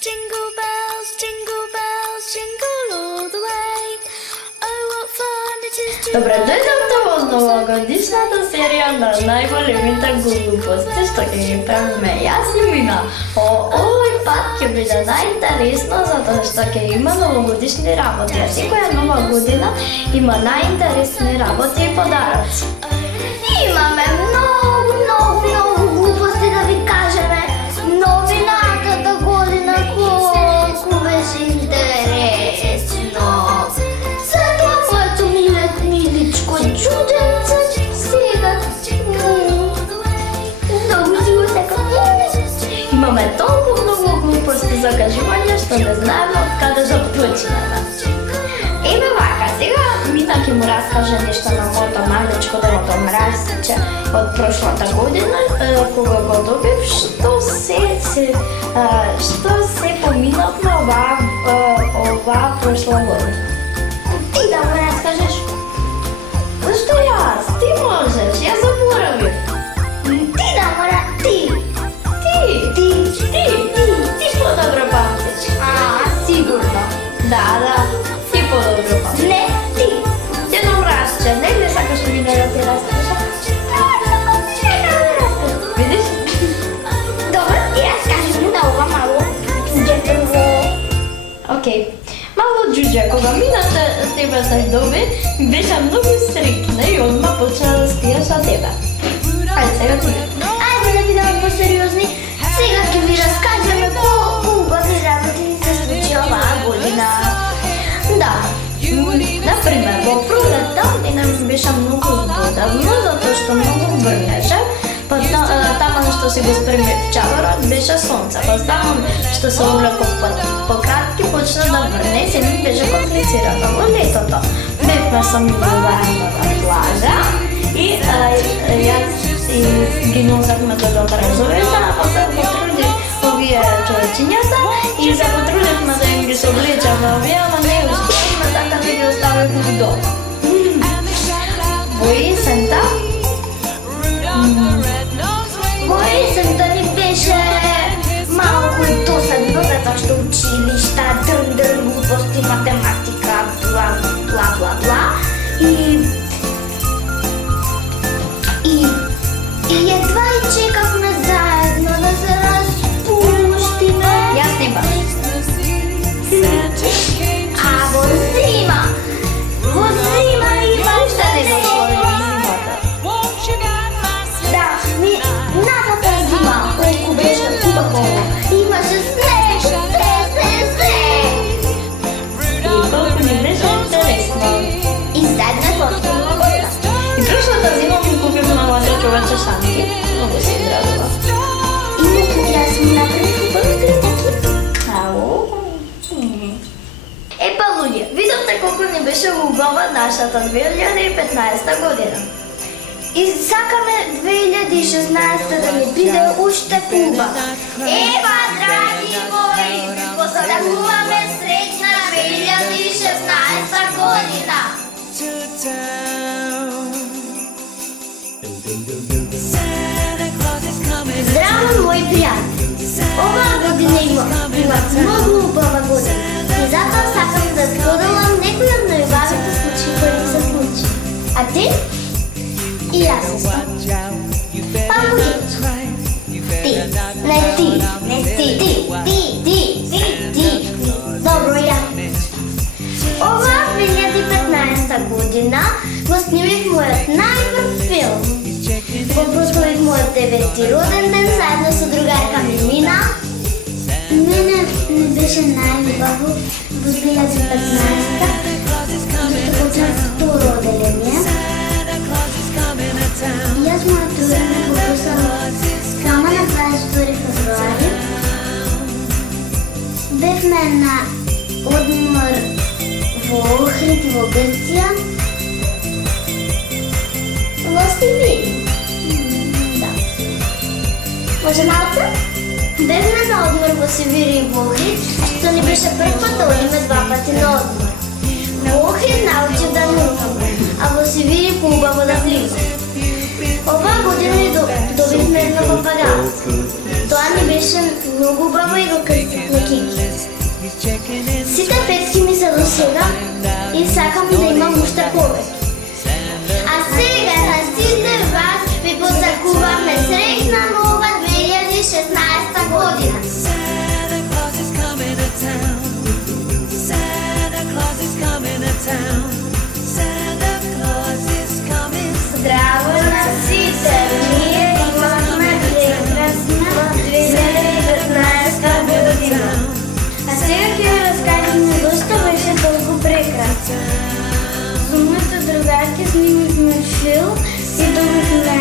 Jingle bells, jingle all the way. Oh, what fun it is to Добре дојдовте во новогодишната серија на најголемите глупости што ќе ги правиме јас и Мина. Овој пат ќе биде најинтересно затоа што ќе има новогодишни работи, а секоја нова година има најинтересни работи и подароци. Имаме многу глупости да ви кажеме. Новината година колку беше интересно. За тоа моето миличко чуденце сега многу си го сакам. Имаме толку многу глупости за кажување што не знаеме од каде да почнеме. Еме вака, сега Мина ќе му раскаже нешто на моето малечко девото мразче од прошлата година, кога го добив, што се поминавме оваа прошла година. Ти да му раскажеш? Зашто јас? Ти можеш, ја заборавив. Ти да му Ти подобро памтиш. Сигурно. Да, ти подобро памтиш. Не, ти. Дедо мразче, не сакаш Мина да ти раскажа? Видиш? Добро, ти раскажи му да ова мало џеперво. Океј. Мало џуџе, кога Мина тебе те доби, беше многу стрикна и одма почна да спија со тебе. Ајде сега ти. Ајде да бидеме посериозни. Сега ќе ви раскажеме колку убави работи ни се случи оваа година. Да. Например, во пролетта Мина ми беше многу збудавно, затоа што многу врнеше. Па таман што си го спремив чаварот беше сонце. Па таман што се облеков по кратки почна да врне, се ми беше комплицирано во летото. Бевме со Мина на плажа и јас ги носевме до образовите, а после потрудив овие човечињата и се потрудивме да им ги соблечеме овие, ама не успеавме, така да ги оставивме во дома. Во есента ни беше малку досадно, затоа што училишта, глупости, математика, бла. И едва и чекавме заедно да се распуштиме. Јас не баш. А во зима има Уште не дошло и зимата. Да, минатата зима, колку беше убаво. Имаше снег. И колку ни беше интересно. И седна сладко година. И прошлата зима ми купив младе човече шанки. Многу се израдува. И јас ми направив убави Ау. Епа луѓе, видовте колку ни беше убава нашата 2015 година. И сакаме 2016 да ни биде уште поубава. Ева, драги мои, посакуваме среќна 2016 година. Здраво, мои пријатели! Оваа година има многу убава година. И затоа сакам да споделам некои од најубавите случаи кои ми се случи. А ти? И јас искам. Па луѓето. Ти. Добро, ја. Оваа 2015 година го снимив мојот најпрв филм. Го прославив мојот 9-ти роден ден заедно со другарка ми Мина. Мене ми беше најубаво во 2015-та, зашто почнав второ оделение. Јас мојато време го прославив само на 22 февруари. Бевме на одмор во Охрид во Грција. Во Сибир. Да. Може малце? Бевме на одмор во Сибир и во Охрид, што ни беше прв пат да одиме 2 пати на одмор. Во Охрид научив да нукам, а во Сибир поубаво да влизам. Оваа година ни добивме едно папагало. Тоа ни беше многу убаво и го крстивме Кики. Сите петки ми се до сега и сакам да имам уште повеќе. А сега на сите вас ви посакуваме среќна нова 2016 година. Santa Claus is coming to town. Santa Claus is coming to town. Santa Claus is coming. Здраво на сите! Ние имаме прекрасна 2019 година. А сега ќе ви разкажем зашто беше толку прекрасна. Со моите другарки снимивме филм и добивме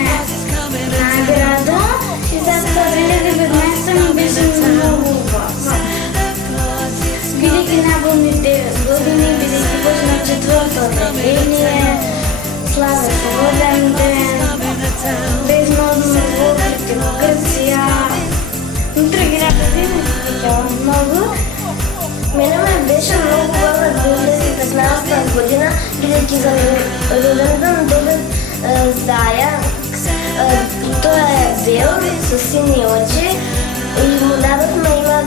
награда и затоа 2019 ми беше многу убава. Бидејќи набавни 9 години, бидејќи почна 4-то отделение, славе свободен ден, безмозно воглите во Грција. Други работи ми се сеќавам многу. Мене ме беше многу убава 2015 година, бидејќи за роденден добив зајак. Тоа е бел со сини очи и му дадовме, има